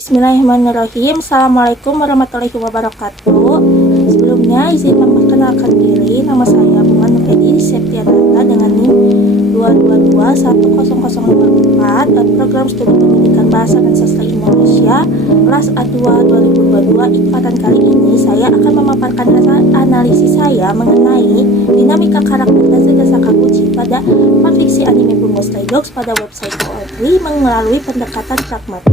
Bismillahirrahmanirrahim. Assalamualaikum warahmatullahi wabarakatuh. Sebelumnya izin memperkenalkan diri. Nama saya Bunga Nurhedi Septianata dengan NIM 222-10054 dan program studi pendidikan bahasa dan sastra Indonesia kelas A2 2022 IPA. Dan kali ini saya akan memaparkan analisis saya mengenai dinamika karakter Dazai Sakaguchi pada fanfiksi anime Bungo Stray Dogs pada website OOTRI melalui pendekatan pragmatik.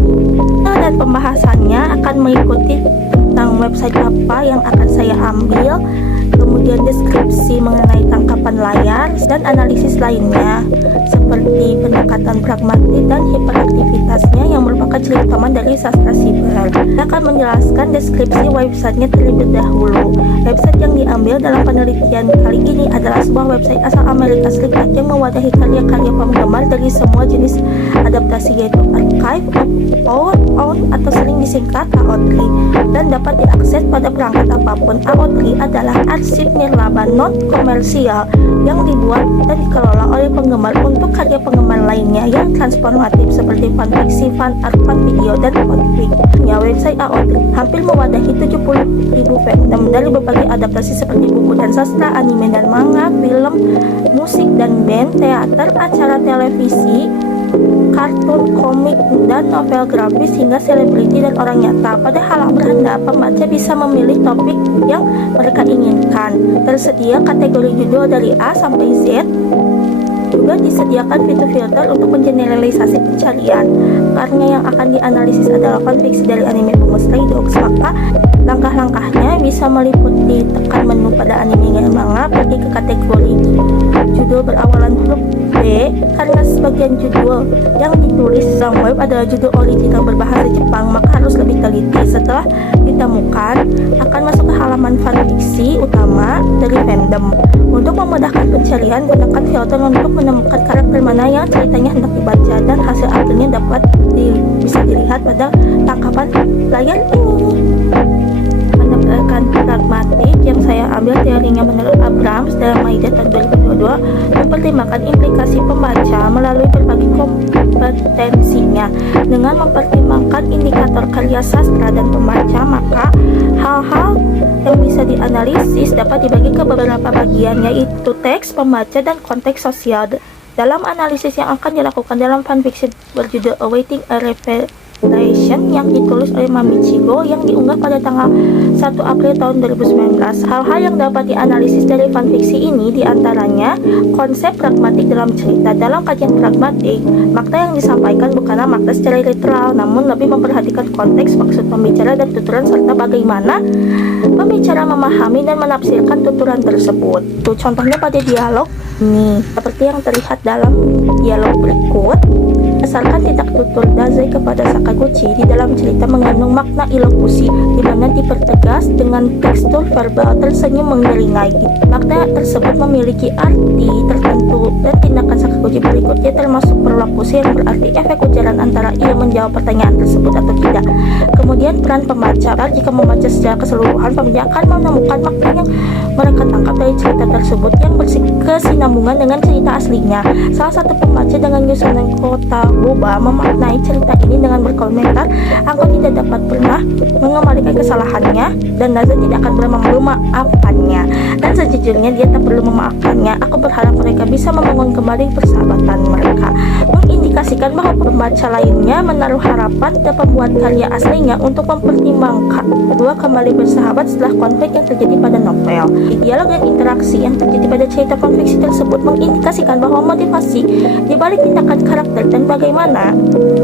Dan pembahasannya akan mengikuti tentang website apa yang akan saya ambil, kemudian deskripsi mengenai tangkapan layar dan analisis lainnya seperti pendekatan pragmatik dan hiperaktivitasnya yang merupakan ciri utama dari sastra siber. Saya akan menjelaskan deskripsi websitenya terlebih dahulu. Website yang diambil dalam penelitian kali ini adalah sebuah website asal Amerika Serikat yang mewadahi karya-karya penggemar dari semua jenis adaptasi, yaitu Archive of Our Own atau sering disingkat AO3, dan dapat diakses pada perangkat apapun. AO3 adalah arsip nirlaba non-komersial yang dibuat dan dikelola oleh penggemar untuk karya penggemar lainnya yang transformatif seperti fanfiksi, fan art, fan video, dan fanfic. Website AO3 hampir mewadahi 70.000 fandom dari berbagai adaptasi seperti buku dan sastra, anime dan manga, film, musik dan band, teater, acara televisi, kartun, komik, dan novel grafis hingga selebriti dan orang nyata. Pada halaman beranda, pembaca bisa memilih topik yang mereka inginkan. Tersedia kategori judul dari A sampai Z. Juga disediakan fitur filter untuk mengeneralisasi pencarian. Karena yang akan dianalisis adalah fanfiksi dari anime Bungo Stray Dogs, maka langkah-langkahnya bisa meliputi tekan menu pada anime dan manga, pergi ke kategori judul berawalan huruf B, karena sebagian judul yang ditulis dalam web adalah judul original berbahasa Jepang, maka harus lebih teliti. Setelah ditemukan, akan masuk ke halaman fanfiksi utama dari fandom. Untuk memudahkan pencarian, gunakan filter untuk menemukan karakter mana yang ceritanya hendak dibaca, dan hasil akhirnya dapat bisa dilihat pada tangkapan layar ini. Pendekatan pragmatik yang saya ambil teorinya menurut Abrams dalam Maida tahun 2022 mempertimbangkan implikasi pembaca melalui berbagai kompetensinya. Dengan mempertimbangkan indikator karya sastra dan pembaca, maka hal-hal yang bisa dianalisis dapat dibagi ke beberapa bagian, yaitu teks, pembaca, dan konteks sosial. Dalam analisis yang akan dilakukan dalam fanfiksi berjudul Awaiting a Revelation yang ditulis oleh Mamichigo yang diunggah pada tanggal 1 April tahun 2019. Hal-hal yang dapat dianalisis dari fanfiksi ini diantaranya konsep pragmatik dalam cerita. Dalam kajian pragmatik, makna yang disampaikan bukanlah makna secara literal, namun lebih memperhatikan konteks, maksud pembicara, dan tuturan, serta bagaimana pembicara memahami dan menafsirkan tuturan tersebut. Contohnya pada dialog ini, seperti yang terlihat dalam dialog berikut. Berdasarkan tindak tutur Dazai kepada Sakaguchi di dalam cerita mengandung makna ilokusi, di mana dipertegas dengan tekstur verbal tersenyum menyeringai. Makna tersebut memiliki arti tertentu, dan tindakan Sakaguchi berikutnya termasuk perlokusi yang berarti efek ujaran antara ia menjawab pertanyaan tersebut atau tidak. Kemudian peran pembaca, jika membaca secara keseluruhan, pembaca akan menemukan makna yang mereka tangkap dari cerita tersebut yang berkesinambungan dengan cerita aslinya. Salah satu pembaca dengan Yusunan Kota Boba memaknai cerita ini dengan berkomentar, "Aku tidak dapat pernah mengembalikan kesalahannya, dan Dazai tidak akan pernah memaafkannya. Dan sejujurnya dia tak perlu memaafkannya. Aku berharap mereka bisa membangun kembali persahabatan mereka." Mengindikasikan bahwa pembaca lainnya menaruh harapan pada pembuat karya aslinya untuk mempertimbangkan kedua kembali bersahabat setelah konflik yang terjadi pada novel. Dialog dan interaksi yang terjadi pada cerita fanfiksi tersebut mengindikasikan bahwa motivasi di balik tindakan karakter dan bagaimana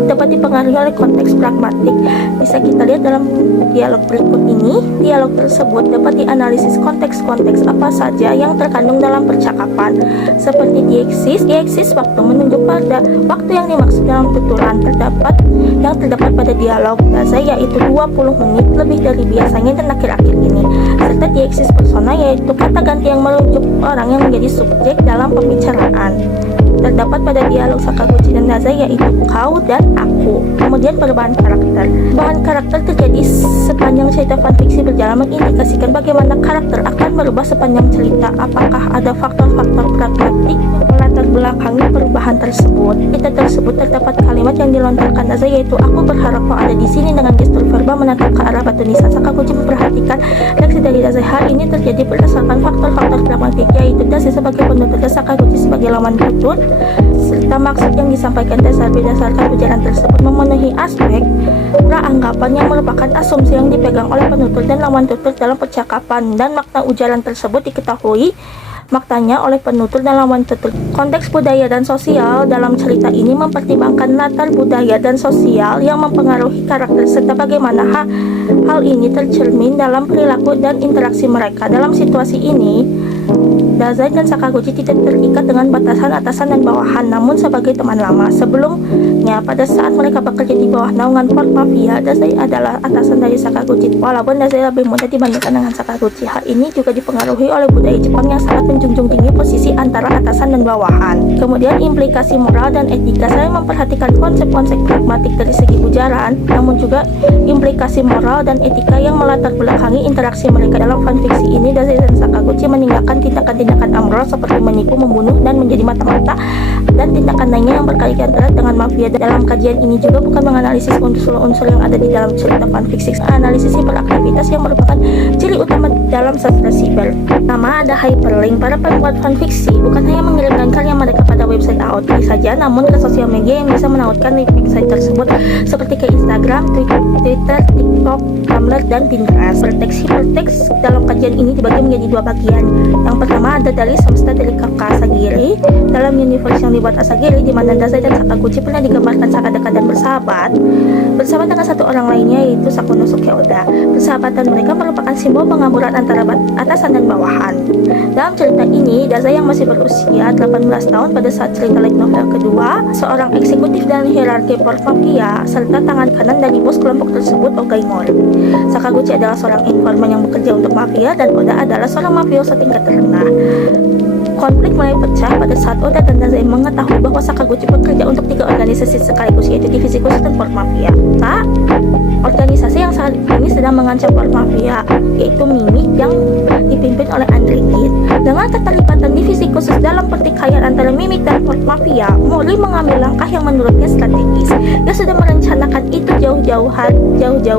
dapat dipengaruhi oleh konteks pragmatik. Bisa kita lihat dalam dialog berikut ini. Dialog tersebut dapat dianalisis konteks-konteks apa saja yang terkandung dalam percakapan, seperti dieksis waktu menunjuk pada waktu yang dimaksud dalam tuturan yang terdapat pada dialog Dazai, yaitu 20 menit lebih dari biasanya dan akhir-akhir ini, serta dieksis persona, yaitu kata ganti yang merujuk orang yang menjadi subjek dalam pembicaraan. terdapat pada dialog Sakaguchi dan Dazai, yaitu kau dan aku. Kemudian perubahan karakter. Perubahan karakter terjadi sepanjang cerita fanfiksi berjalan, mengindikasikan bagaimana karakter akan berubah sepanjang cerita. Apakah ada faktor-faktor pragmatik melatar belakangi perubahan tersebut? Cerita tersebut terdapat kalimat yang dilontarkan Dazai, yaitu aku berharap kau ada di sini, dengan gestur verbal menatap ke arah batu nisan. Sakaguchi memperhatikan reaksi dari Dazai. Hal ini terjadi berdasarkan faktor-faktor pragmatik, yaitu Dazai sebagai penutur dan Sakaguchi sebagai lawan penutur, serta maksud yang disampaikan Dazai. Berdasarkan ujaran tersebut memenuhi aspek praanggapan yang merupakan asumsi yang dipegang oleh penutur dan lawan tutur dalam percakapan, dan makna ujaran tersebut diketahui maknanya oleh penutur dan lawan tutur. Konteks budaya dan sosial dalam cerita ini mempertimbangkan latar budaya dan sosial yang mempengaruhi karakter, serta bagaimana hal ini tercermin dalam perilaku dan interaksi mereka. Dalam situasi ini, Dazai dan Sakaguchi tidak terikat dengan batasan atasan dan bawahan, namun sebagai teman lama. Sebelumnya, pada saat mereka bekerja di bawah naungan Port Mafia, Dazai adalah atasan dari Sakaguchi. Walaupun Dazai lebih muda dibandingkan dengan Sakaguchi, hal ini juga dipengaruhi oleh budaya Jepang yang sangat menjunjung tinggi posisi antara atasan dan bawahan. Kemudian implikasi moral dan etika. Saya memperhatikan konsep-konsep pragmatik dari segi ujaran, namun juga implikasi moral dan etika yang melatar belakangi interaksi mereka. Dalam fanfiksi ini, Dazai dan Sakaguchi meninggalkan tindakan amor seperti menipu, membunuh, dan menjadi mata-mata, dan tindakan lainnya yang berkaitan erat dengan mafia. Dalam kajian ini juga bukan menganalisis unsur-unsur yang ada di dalam cerita fanfiksi, analisis hiperaktivitas yang merupakan ciri utama dalam sastra siber. Pertama, ada hyperlink. Para pembuat fanfiksi bukan hanya mengirimkan karya mereka pada website AOT saja, namun ke sosial media yang bisa menautkan website tersebut, seperti ke Instagram, Twitter, TikTok, Tumblr, dan Pinterest. Hiperteks dalam kajian ini dibagi menjadi dua bagian. Yang pertama ada dari semesta dari kakak Asagiri. Dalam universe yang dibuat Asagiri, di mana Dazai dan Sakaguchi pernah digambarkan sangat dekat dan bersahabat bersama dengan satu orang lainnya, yaitu Sakunosuke Oda. Persahabatan mereka merupakan simbol pengaburan antara atasan dan bawahan. Dalam cerita ini, Dazai yang masih berusia 18 tahun pada saat cerita light novel kedua, seorang eksekutif dan hierarki Port Mafia, serta tangan kanan dari bos kelompok tersebut, Ogai Mori. Sakaguchi adalah seorang informan yang bekerja untuk mafia, dan Oda adalah seorang mafioso tingkat terendah. Konflik mulai pecah pada saat Oda dan Dazai mengetahui bahwa Sakaguchi bekerja untuk 3 organisasi sekaligus, yaitu divisi khusus dan Port Mafia. Organisasi yang saat ini sedang mengancam Port Mafia, yaitu Mimik yang dipimpin oleh Andre Gid. Dengan keterlibatan divisi khusus dalam pertikaian antara Mimik dan Port Mafia, Mori mengambil langkah yang menurutnya strategis. Dia sudah merencanakan itu jauh-jauh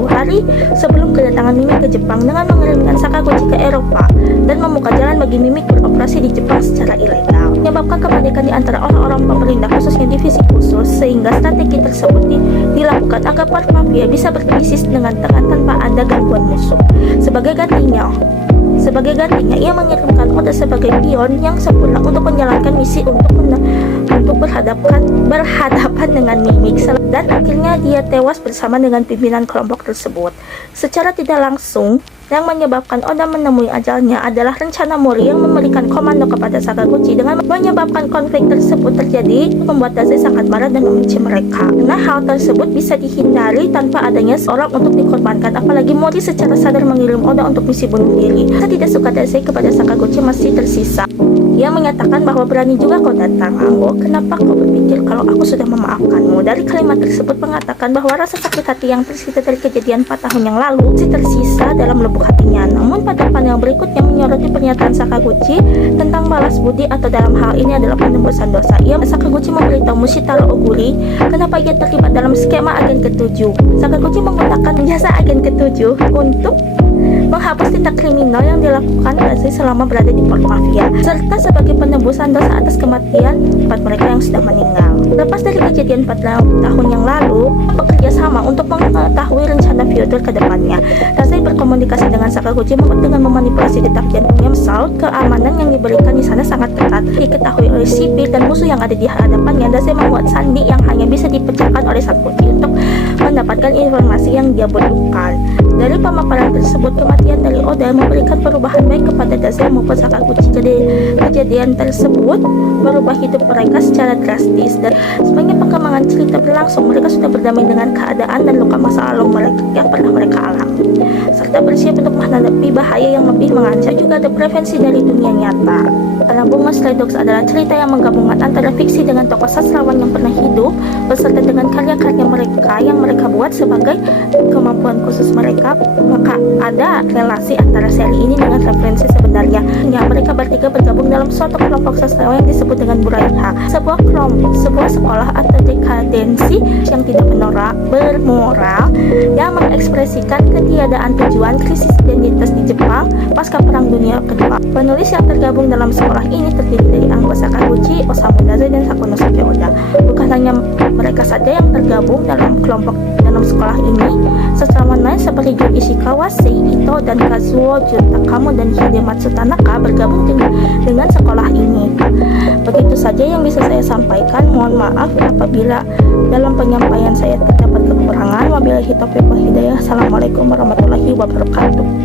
hari sebelum kedatangan Mimik ke Jepang, dengan mengirimkan Sakaguchi ke Eropa dan membuka jalan bagi Mimik beroperasi di Jepang secara ilegal, menyebabkan kepanikan di antara orang-orang pemerintah, khususnya divisi khusus, sehingga strategi tersebut dilakukan agar Port Mafia bisa berbisnis dengan tenang tanpa ada gangguan musuh. Sebagai gantinya, ia mengirimkan Oda sebagai pion yang sempurna untuk menjalankan misi untuk berhadapan dengan Mimik, dan akhirnya dia tewas bersama dengan pimpinan kelompok tersebut. Secara tidak langsung, yang menyebabkan Oda menemui ajalnya adalah rencana Mori yang memberikan komando kepada Sakaguchi. Dengan menyebabkan konflik tersebut terjadi, membuat Dazai sangat marah dan membenci mereka. Karena hal tersebut bisa dihindari tanpa adanya seorang untuk dikorbankan, apalagi Mori secara sadar mengirim Oda untuk misi bunuh diri. Rasa tidak suka Dazai kepada Sakaguchi masih tersisa. Ia menyatakan bahwa berani juga kau datang, Anggo. Kenapa kau berpikir kalau aku sudah memaafkanmu? Dari kalimat tersebut mengatakan bahwa rasa sakit hati yang tersisa dari kejadian 4 tahun yang lalu masih tersisa dalam lubuk hatinya. Namun pada panel berikutnya menyoroti pernyataan Sakaguchi tentang balas budi, atau dalam hal ini adalah penembusan dosa. Sakaguchi memberitahu Mushitaro Oguri kenapa ia terlibat dalam skema agen ke-7. Sakaguchi menggunakan jasa agen ke-7 untuk menghapus tindak kriminal yang dilakukan Dazai selama berada di Port Mafia, serta sebagai penebusan dosa atas kematian 4 mereka yang sudah meninggal. Lepas dari kejadian 4 tahun yang lalu, bekerja sama untuk mengetahui rencana Fyodor ke depannya. Dazai berkomunikasi dengan Sakaguchi dengan memanipulasi detak jantungnya. Misal, keamanan yang diberikan di sana sangat ketat, diketahui oleh sipil dan musuh yang ada di hadapannya. Dazai membuat sandi yang hanya bisa dipecahkan oleh Sakaguchi untuk mendapatkan informasi yang dia butuhkan. Dari pemaparan tersebut, kematian dari Oda memberikan perubahan baik kepada Daza maupun Sakaguchi. Kejadian tersebut merubah hidup mereka secara drastis, dan sepanjang perkembangan cerita berlangsung, mereka sudah berdamai dengan keadaan dan luka masa lalu mereka yang pernah mereka alami, serta bersiap untuk menghadapi bahaya yang lebih mengancam. Juga ada prevensi dari dunia nyata. Karena Bunga Stray Dogs adalah cerita yang menggabungkan antara fiksi dengan tokoh sastrawan yang pernah hidup, beserta dengan karya-karya mereka yang mereka buat sebagai kemampuan khusus mereka, maka ada relasi antara seri ini dengan referensi sebenarnya. Hingga mereka bertiga bergabung dalam suatu kelompok sastrawan yang disebut dengan Buraiha, sebuah sekolah atau dekadensi yang tidak bermoral, yang mengekspresikan ketiadaan tujuan, krisis identitas di Jepang pasca Perang Dunia Kedua. Penulis yang tergabung dalam sekolah ini terdiri dari anggota Sakaguchi, Osamu Dazai, dan Sakunosuke Oda. Bukan hanya mereka saja yang tergabung dalam sekolah ini, sastrawan lain seperti Jun Ishikawa, Sei Ito, dan Kazuo Juntakamo dan Hidematsu Tanaka bergabung dengan sekolah ini. Begitu saja yang bisa saya sampaikan. Mohon maaf apabila dalam penyampaian saya terdapat kekurangan. Wabillahi taufiq wal hidayah. Assalamualaikum warahmatullahi wabarakatuh.